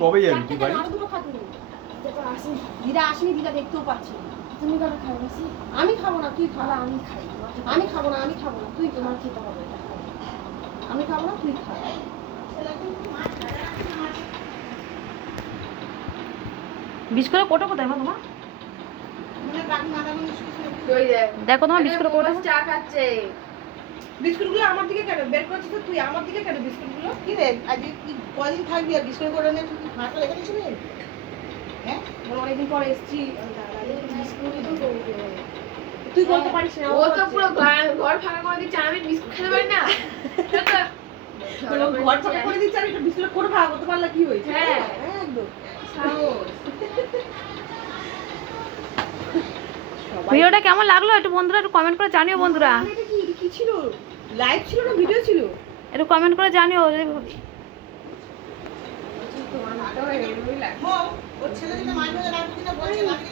কবে যাবি তুই বাড়ি? দিদা আসেনি, দিদা দেখতেও পাচ্ছি না। তুমি কবে খাবে বেশি? আমি খাবো না, তুই খা। আমি খাই। আমি খাবো না, আমি খাবো না, তুই তোমার খেতে হবে। আমি খাবো না, তুই খা। বিস্কুটের কোটো কোথায় মা তোমার? দেখো তোমার বিস্কুটের কোটো চা খাচ্ছে। বিস্কুটগুলো আমার দিকে কেন বের করছিস? তুই আমার দিকে কেন বিস্কুটগুলো? কি রে, আজ কি কদিন থাকবি আর বিস্কুট করে নিয়ে তুই ফাঁকা রেখে দিছিস? হ্যাঁ, অনেকদিন পরে এসেছি। তুই বলতে পারিস না, ও তো পুরো ঘর ফাঁকা করে দিচ্ছে, আমি বিস্কুট খেতে পারি না। ঘর ফাঁকা করে দিচ্ছে, আমি একটা বিস্কুট করে ভাগ করতে পারলে কি হয়েছে? হ্যাঁ, একদম সাহস। ভিডিওটা কেমন লাগলো একটু বন্ধুরা একটু কমেন্ট করে জানিও বন্ধুরা। এটা কি ছিল? লাইভ ছিল না ভিডিও ছিল? একটু কমেন্ট করে জানিও। তোমার মাথায় হেলমেট লাগে। ওর ছেলে যেটা মাঝে মাঝে রাখছি না বলছে লাগে